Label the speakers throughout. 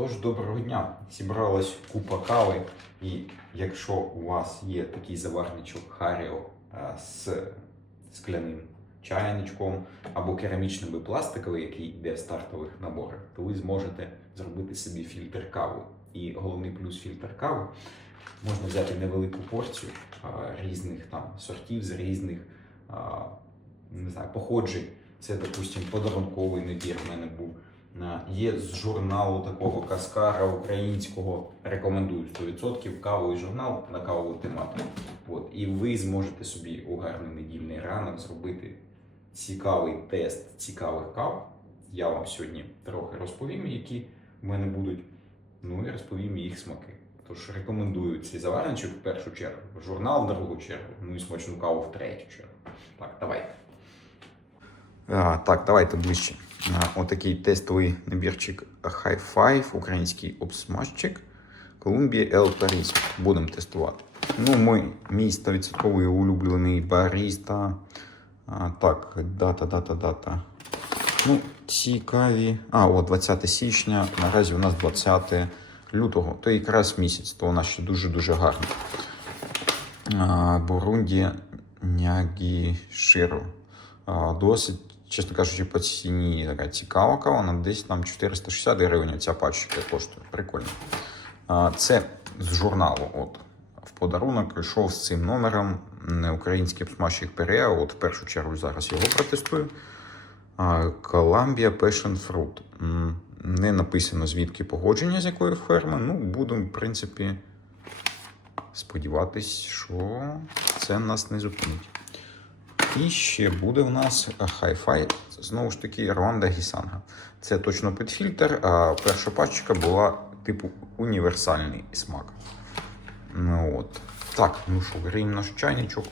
Speaker 1: Тож доброго дня! Зібралась купа кави, і якщо у вас є такий заварничок Харіо е, з скляним чайничком або керамічним і пластиковий, який йде в стартових наборах, то ви зможете зробити собі фільтр кави. І головний плюс фільтр кави можна взяти невелику порцію е, різних там сортів з різних е, не знаю, походжень. Це, допустим, подарунковий набір в мене був. Е, Є з журналу такого каскара українського. Рекомендую 100% кавовий журнал на кавову тематику. От. І ви зможете собі у гарний недільний ранок зробити цікавий тест цікавих кав. Я вам сьогодні трохи розповім, які в мене будуть. Ну і розповім їх смаки. Тож рекомендую цей заварничок в першу чергу, журнал в другу чергу, ну і смачну каву в третю чергу. Так, давайте. Так, давайте ближче. Отакий тестовий набірчик High Five, український обсмажчик. Columbia L Paris. Будемо тестувати. Ну, мой, мій 100% улюблений баріста. А, так, дата, дата, дата. Ну, цікаві. А, о, 20 січня. Наразі у нас 20 лютого. То якраз місяць, то вона ще дуже-дуже гарна. А, Бурунді Нягіширо. Досить, чесно кажучи, по ціні така цікава кава, вона десь там 460 гривень ця пачка коштує. Прикольно. Це з журналу. От. В подарунок прийшов з цим номером не український смажчик Переа. От в першу чергу зараз його протестую. Columbia Passion Fruit. Не написано звідки погодження, з якої ферми. Ну, будемо, в принципі, сподіватись, що це нас не зупинить. І ще буде в нас Hi-Fi, знову ж таки, Рванда Гісанга. Це точно під фільтр, а перша пачка була типу універсальний смак. Ну от. Так, ну що, гріємо наш чайничок.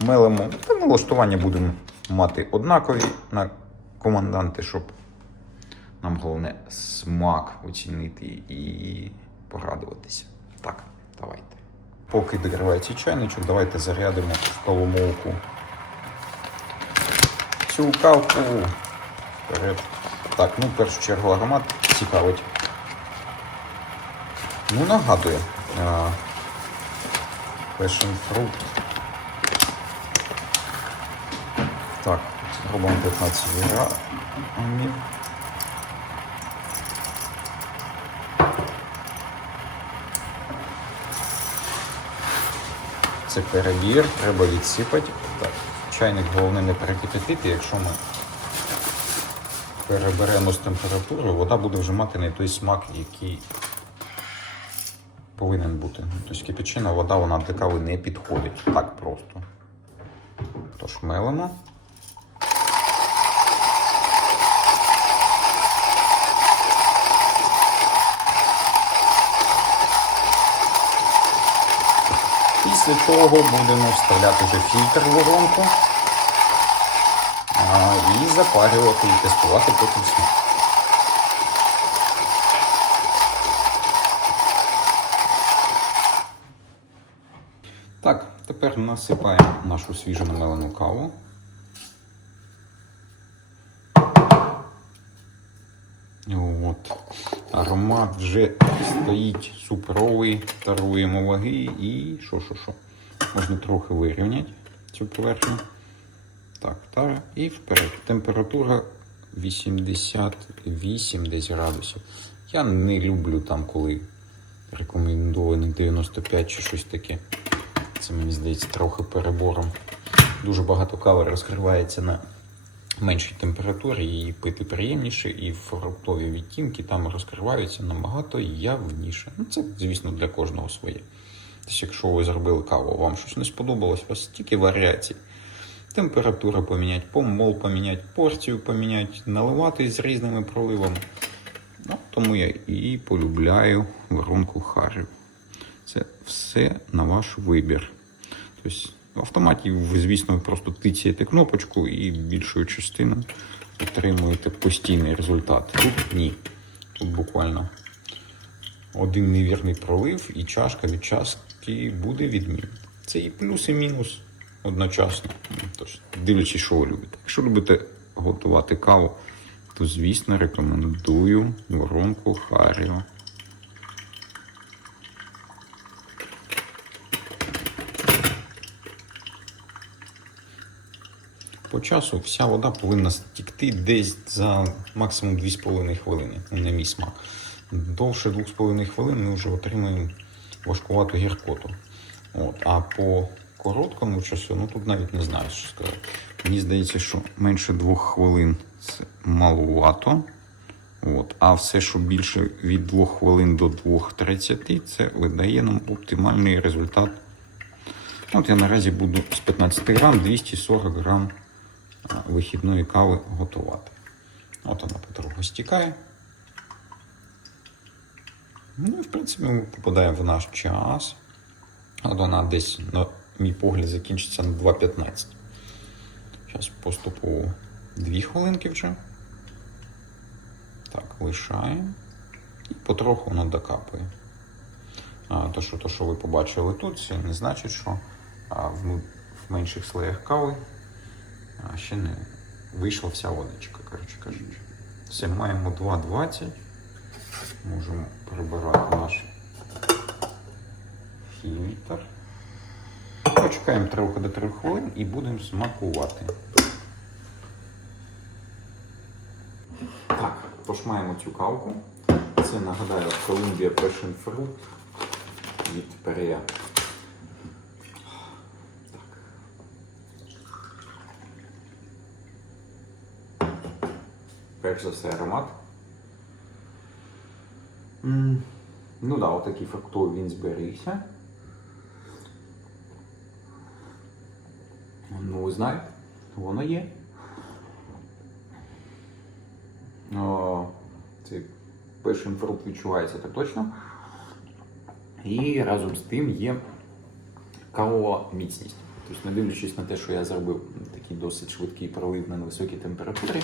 Speaker 1: Мелимо. Та налаштування будемо мати однакові на команданти, щоб нам головне смак оцінити і порадуватися. Так, давайте. Поки догрівається чайничок, давайте зарядимо в столомовку цю кавку. Вперед. Так, ну в першу чергу аромат цікавить. Ну, нагадує. а, Passion fruit. Так, зробимо 15 грамів. Це перебір, треба відсипати. Так, чайник головне не перекипятити, якщо ми переберемо з температури, вода буде вже мати не той смак, який повинен бути. Тобто кипячена вода вона для кави не підходить так просто. Тож мелимо. Після того будемо вставляти вже фільтр в воронку і запарювати і тестувати потім смак. Так, тепер насипаємо нашу свіжу намелену каву. Аромат вже стоїть суперовий, таруємо ваги і що, що, що. Можна трохи вирівняти цю поверхню. Так, та і вперед. Температура 88 десь градусів. Я не люблю там, коли рекомендовано 95 чи щось таке. Це мені здається трохи перебором. Дуже багато кави розкривається на меншій температурі, її пити приємніше, і фруктові відтінки там розкриваються набагато явніше. Ну, це, звісно, для кожного своє. Тобто, якщо ви зробили каву, вам щось не сподобалось, у вас стільки варіацій. Температуру поміняти, помол поміняти, порцію поміняти, наливати з різними проливами. Ну, тому я і полюбляю воронку Харів. Це все на ваш вибір. Тобто в автоматі ви, звісно, просто тицяєте кнопочку і більшою частиною отримуєте постійний результат. Тут ні. Тут буквально один невірний пролив, і чашка від чашки буде відмінна. Це і плюс, і мінус одночасно. Тож, дивлячись, що ви любите. Якщо любите готувати каву, то звісно рекомендую воронку Харіо. По часу вся вода повинна стікти десь за максимум 2,5 хвилини, ну, на мій смак. Довше 2,5 хвилин ми вже отримаємо важкувату гіркоту. От. А по короткому часу, ну тут навіть не знаю, що сказати. Мені здається, що менше 2 хвилин це малувато. От. А все, що більше від 2 хвилин до 2.30, це видає нам оптимальний результат. От я наразі буду з 15 грам 240 грам вихідної кави готувати. От вона потроху стікає. Ну і в принципі ми попадаємо в наш час. От вона десь, на мій погляд, закінчиться на 2.15. Зараз поступово 2 хвилинки вже. Так, лишаємо. І потроху воно докапує. А, то, що, то, що ви побачили тут, це не значить, що а, в, в менших слоях кави а, ще не вийшла вся водичка, коротше кажучи. Все, маємо 2,20. Можемо прибирати наш фільтр. Почекаємо трохи до 3 хвилин і будемо смакувати. Так, тож маємо цю кавку. Це нагадаю Columbia Passion Fruit від Перея. Перш за все аромат. Ну так, да, отакий фруктовий він зберігся. Ну, ви знаєте, воно є. О, цей перший фрукт відчувається так точно. І разом з тим є кавова міцність. Тобто, не дивлячись на те, що я зробив такий досить швидкий пролив на невисокій температурі,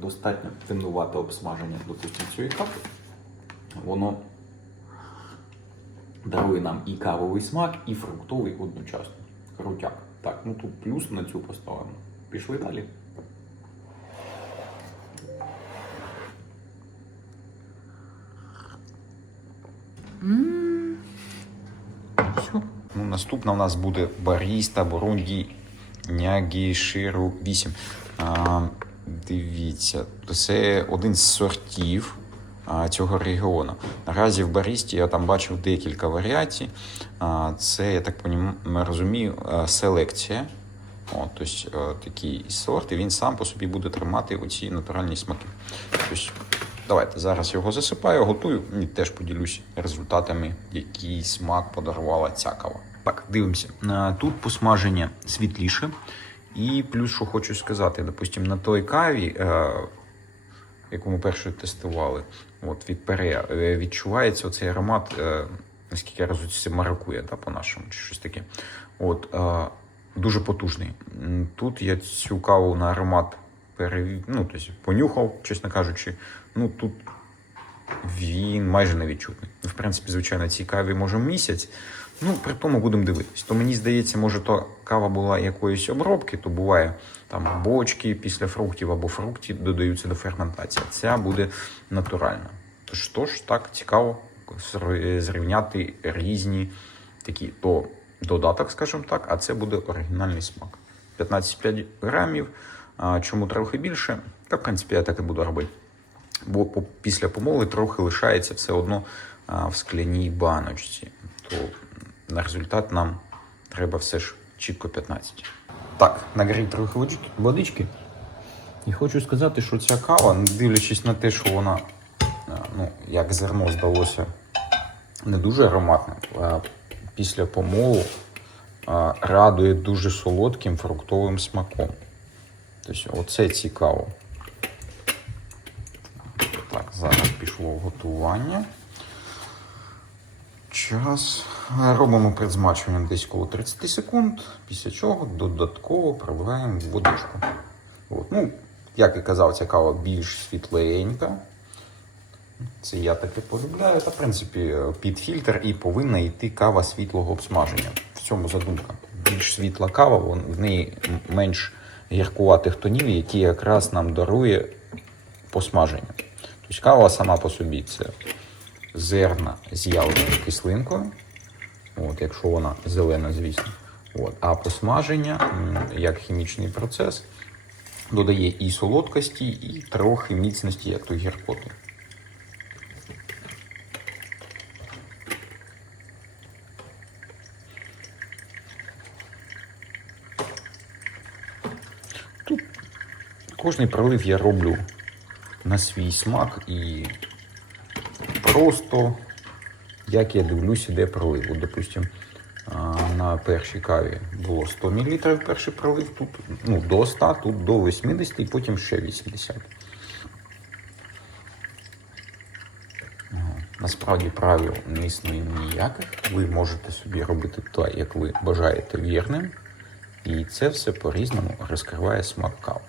Speaker 1: достатньо темнувате обсмаження допустимо, цієї кави. Воно дарує нам і кавовий смак, і фруктовий одночасно. Крутяк. Так, ну тут плюс на цю поставимо. Пішли далі. Ну, наступна у нас буде баріста Бурунді Нягі Ширу 8. А, дивіться, це один з сортів цього регіону. Наразі в барісті я там бачив декілька варіацій. Це, я так розумію, селекція. От, тобто, е, такий сорт, і він сам по собі буде тримати оці натуральні смаки. Тобто, давайте зараз його засипаю, готую і теж поділюсь результатами, який смак подарувала ця кава. Так, дивимося. Е, Тут посмаження світліше. І плюс, що хочу сказати, допустимо, на той каві, е, яку ми перше тестували, от від Перея, е, відчувається оцей аромат, е, наскільки я розумію, це маракуя, да, по-нашому, чи щось таке. От, дуже потужний. Тут я цю каву на аромат перевів, ну, тобто понюхав, чесно кажучи. Ну, тут він майже невідчутний. В принципі, звичайно, цій каві може місяць. Ну, при тому будемо дивитись. То мені здається, може, то кава була якоїсь обробки, то буває там бочки після фруктів або фрукти додаються до ферментації. Ця буде натуральна. Тож тож так цікаво зрівняти різні такі то додаток, скажімо так, а це буде оригінальний смак. 15,5 грамів. Чому трохи більше? Та, в принципі, я так і буду робити. Бо після помоли трохи лишається все одно в скляній баночці. То на результат нам треба все ж чітко 15. Так, нагрій трохи водички-. І хочу сказати, що ця кава, не дивлячись на те, що вона, ну, як зерно здалося, не дуже ароматна, а після помолу радує дуже солодким фруктовим смаком. Тобто, оце цікаво. Так, зараз пішло готування. Час. Робимо предзмачування десь коло 30 секунд, після чого додатково проливаємо водичку. От. Ну, як і казав, ця кава більш світленька. Це я таке полюбляю. Та, в принципі, під фільтр і повинна йти кава світлого обсмаження. В цьому задумка. Більш світла кава, в неї менш гіркуватих тонів, які якраз нам дарує посмаження. Тобто кава сама по собі це зерна з яловою кислинкою. От, якщо вона зелена, звісно. От. А посмаження, як хімічний процес, додає і солодкості, і трохи міцності, як то гіркоти. Тут кожний пролив я роблю на свій смак і просто як я дивлюсь, іде пролив. От, допустим, на першій каві було 100 мл перший пролив, тут ну, до 100, тут до 80 і потім ще 80. Насправді правил не існує ніяких. Ви можете собі робити так, як ви бажаєте вірним. І це все по-різному розкриває смак кави.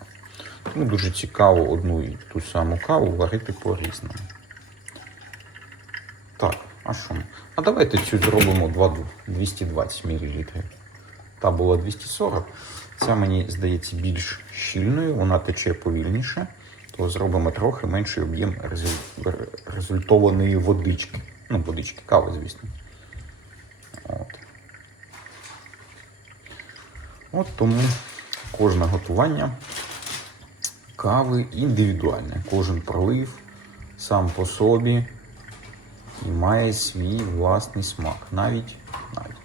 Speaker 1: Тому дуже цікаво одну і ту саму каву варити по-різному. А що? А давайте цю зробимо 2 220 мл. Та була 240. Ця мені здається більш щільною, вона тече повільніше, то зробимо трохи менший об'єм результованої водички. Ну, водички, кави, звісно. От. От тому кожне готування кави індивідуальне. Кожен пролив сам по собі і має свій власний смак. Навіть, навіть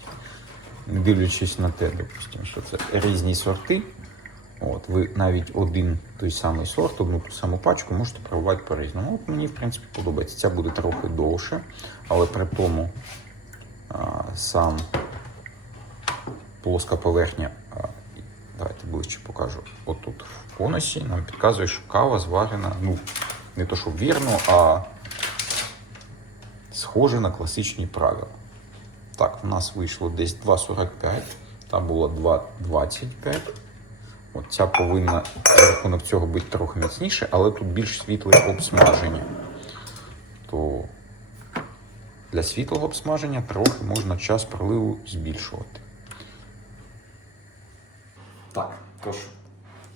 Speaker 1: не дивлячись на те, допустимо, що це різні сорти. От, ви навіть один той самий сорт, одну ту саму пачку можете проливати по-різному. От мені, в принципі, подобається. Ця буде трохи довше, але при тому а, сам плоска поверхня. а, Давайте ближче покажу. Отут в конусі нам підказує, що кава зварена, ну, не то, що вірно, а схоже на класичні правила. Так, в нас вийшло десь 2,45, там було 2,25. От ця повинна за рахунок цього бути трохи міцніше, але тут більш світле обсмаження. То для світлого обсмаження трохи можна час проливу збільшувати. Так, тож,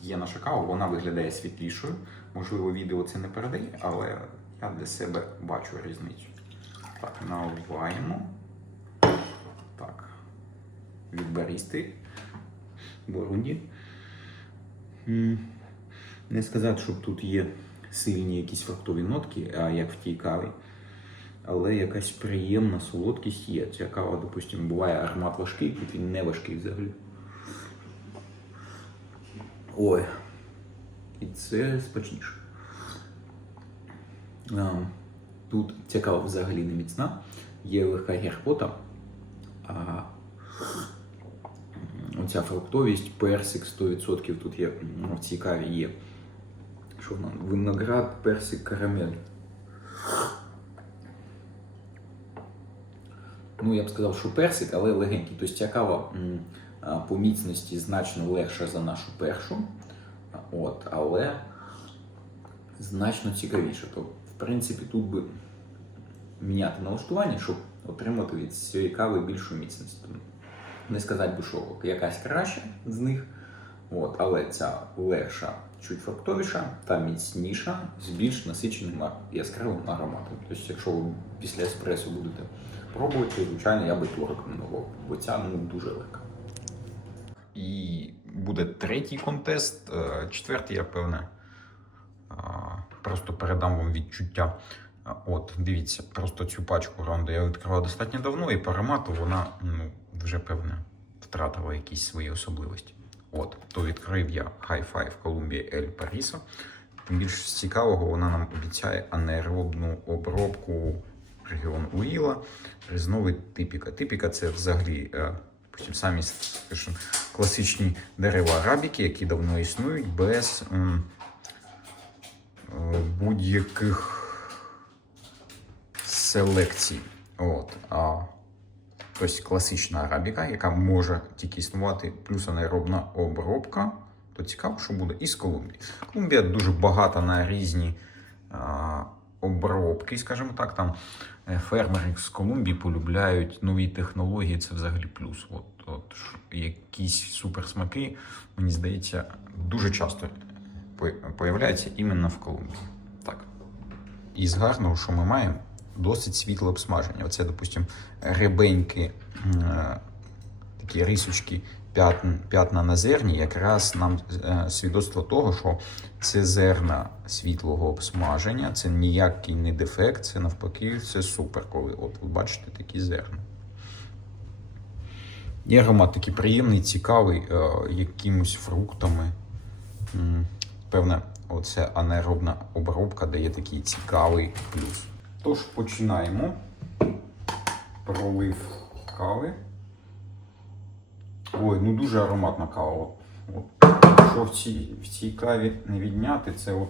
Speaker 1: є наша кава, вона виглядає світлішою. Можливо, відео це не передає, але я для себе бачу різницю. Так, наливаємо. Так. Від баристи. Борунді. Не сказати, щоб тут є сильні якісь фруктові нотки, а як в тій каві. Але якась приємна солодкість є. Ця кава, допустимо, буває аромат важкий, тут він не важкий взагалі. Ой. І це смачніше. Тут ця кава взагалі не міцна, є легка гіркота, а оця фруктовість, персик 100% тут є ну, в цій каві є. Що вона? Виноград, персик, карамель. Ну, я б сказав, що персик, але легенький. Тобто ця кава по міцності значно легша за нашу першу. От, але значно цікавіше. То, в принципі, тут би міняти налаштування, щоб отримати від цієї кави більшу міцність. Не сказати би, що якась краща з них, от, але ця легша, чуть фруктовіша та міцніша з більш насиченим яскравим ароматом. Тобто, якщо ви після еспресо будете пробувати, звичайно, я би ту рекомендував, бо ця ну, дуже легка. І буде третій контест. Е, Четвертий, я певне, просто передам вам відчуття. От, дивіться, просто цю пачку ронду я відкривав достатньо давно, і по аромату вона ну, вже певне втратила якісь свої особливості. От, то відкрив я High Five Columbia Ель Паріса. Тим більш цікавого вона нам обіцяє анеробну обробку регіону Уїла, різновид типіка. Типіка це взагалі е, допустим, самі скажімо, класичні дерева арабіки, які давно існують, без м, будь-яких селекцій. От. А, тобто класична арабіка, яка може тільки існувати, плюс анаеробна обробка. То цікаво, що буде і з Колумбії. Колумбія дуже багата на різні а, обробки, скажімо так. Там е, фермери з Колумбії полюбляють нові технології, це взагалі плюс. От, от якісь суперсмаки, мені здається, дуже часто по- появляються іменно в Колумбії. із гарного, що ми маємо, досить світле обсмаження. Оце, допустимо, ребеньки, м, е, такі рисочки, п'ятна, п'ятна на зерні, якраз нам е, свідоцтво того, що це зерна світлого обсмаження, це ніякий не дефект, це навпаки, це супер, коли от ви бачите такі зерна. І аромат такий приємний, цікавий, е, якимось фруктами. Певне, оце анеробна обробка дає такий цікавий плюс. Тож починаємо. Пролив кави. Ой, ну дуже ароматна кава. От, що в цій, в цій каві не відняти, це от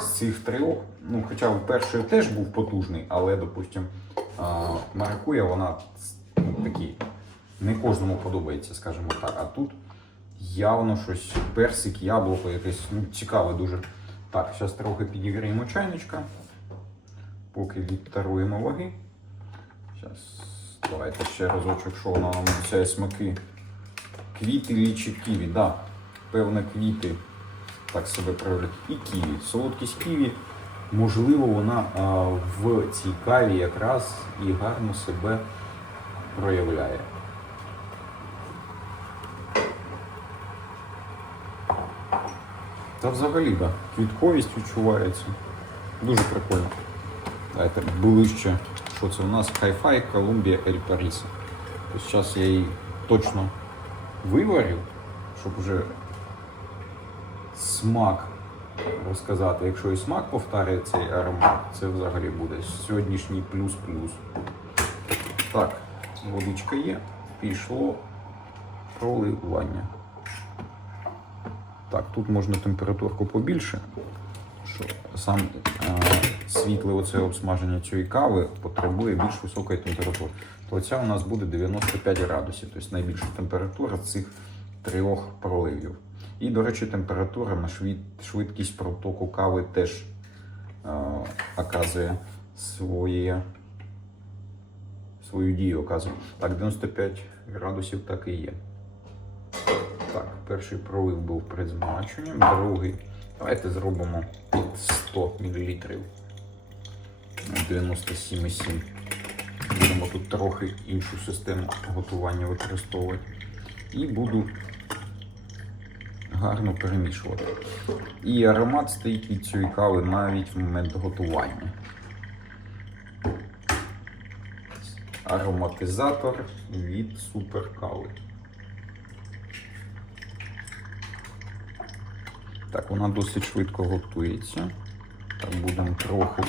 Speaker 1: з цих трьох. Ну, хоча в першої теж був потужний, але, допустим, а, маракуя, вона ну, такий, не кожному подобається, скажімо так. А тут явно щось, персик, яблуко, якесь ну, цікаве дуже. Так, зараз трохи підіграємо чайничка, поки відтаруємо ваги. Зараз давайте ще разочок, що вона нам обіцяє смаки. Квіти лічі ківі, да. Певно, квіти так себе проявляють. І ківі. Солодкість ківі, можливо, вона а, в цій каві якраз і гарно себе проявляє. Та взагалі, да. Квітковість відчувається. Дуже прикольно. Давайте ближче, що це у нас Hi-Fi Columbia El Paris. Зараз я її точно виварю, щоб вже смак розказати. Якщо і смак повторює цей аромат, це взагалі буде сьогоднішній плюс-плюс. Так, водичка є, пішло проливання. Так, тут можна температурку побільше, що сам е, світле оце обсмаження цієї кави потребує більш високої температури. То ця у нас буде 95 градусів, тобто найбільша температура цих трьох проливів. І, до речі, температура на швид, швидкість протоку кави теж е, своє, свою дію. Оказує. Так, 95 градусів так і є. Так, перший пролив був перед змаченням, другий. Давайте зробимо під 100 мл. 97,7. Будемо тут трохи іншу систему готування використовувати. І буду гарно перемішувати. І аромат стоїть від цієї кави навіть в момент готування. Ароматизатор від суперкави. Так, вона досить швидко готується. Так, будемо трохи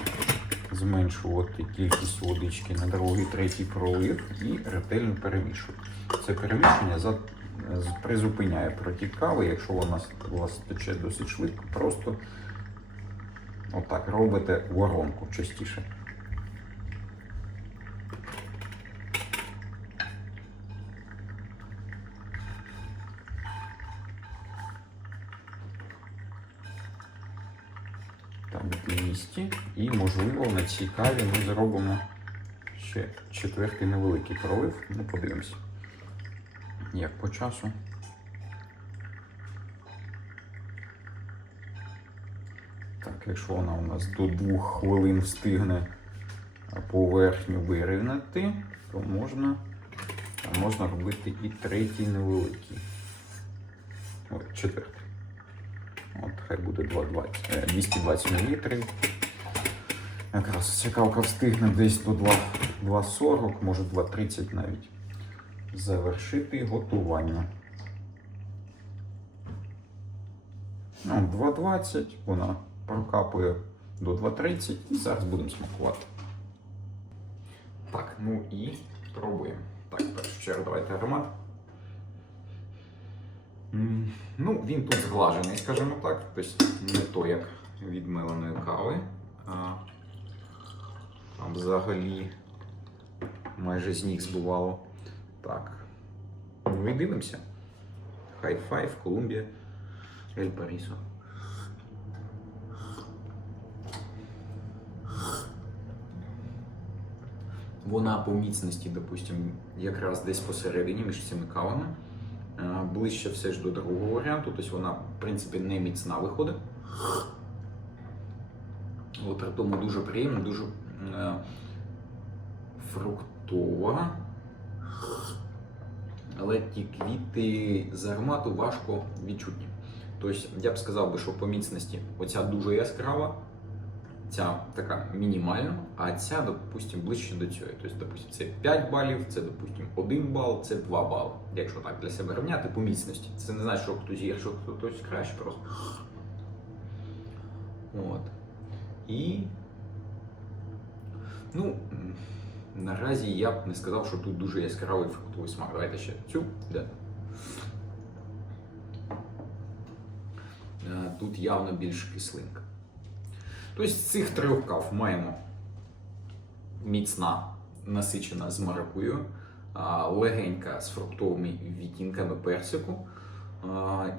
Speaker 1: зменшувати кількість водички на другий, третій пролив і ретельно перемішувати. Це перемішання за, призупиняє протік кави, якщо вона у вас тече досить швидко, просто отак робите воронку частіше. Так, 200. І, можливо, на цій каві ми зробимо ще четвертий невеликий пролив. Ну, подивимося. Як по часу. Так, якщо вона у нас до двох хвилин встигне поверхню вирівняти, то можна, можна робити і третій невеликий. Ой, четвертий. От, хай буде 220, е, 220 мл. Якраз цікавка встигне десь до 2,40, може 2,30 навіть. Завершити готування. Ну, 2,20 вона прокапує до 2,30 і зараз будемо смакувати. Так, ну і пробуємо. Так, першу чергу давайте аромат. Ну, він тут зглажений, скажімо так. Тобто не то, як від меленої кави. Взагалі майже з них збувало. Так. Ну і дивимося. High-Five, Колумбія, Ель Парісо. Вона по міцності, допустимо, якраз десь посередині між цими кавами. Ближче все ж до другого варіанту, тобто вона, в принципі, не міцна виходить. Але при тому дуже приємна, дуже фруктова. Але ті квіти з аромату важко відчутні. Тобто, я б сказав би, що по міцності оця дуже яскрава, ця така мінімальна, а ця, допустимо, ближче до цього. Тобто, допустимо, це 5 балів, це, допустимо, 1 бал, це 2 бали. Якщо так для себе рівняти по міцності. Це не значить, що хтось гірше, що хтось краще просто. От. І. Ну, наразі я б не сказав, що тут дуже яскравий фруктовий смак. Давайте ще цю. Де? Е, Тут явно більш кислинка. Тобто з цих трьох кав маємо міцна, насичена з маракую, легенька з фруктовими відтінками персику.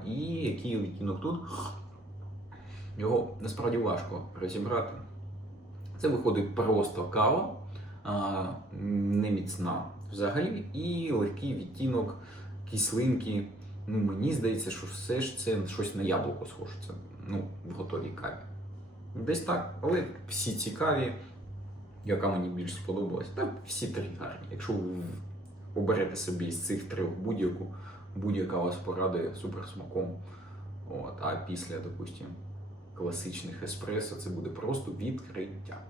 Speaker 1: І який відтінок тут? Його насправді важко розібрати. Це виходить просто кава, не міцна взагалі, і легкий відтінок кислинки. Ну, мені здається, що все ж це щось на яблуко схоже. Це ну, в готовій каві. Десь так, але всі цікаві, яка мені більш сподобалась. Та всі три гарні. Якщо ви оберете собі з цих трьох будь-яку, будь-яка вас порадує супер смаком. От, а після, допустимо, класичних еспресо це буде просто відкриття.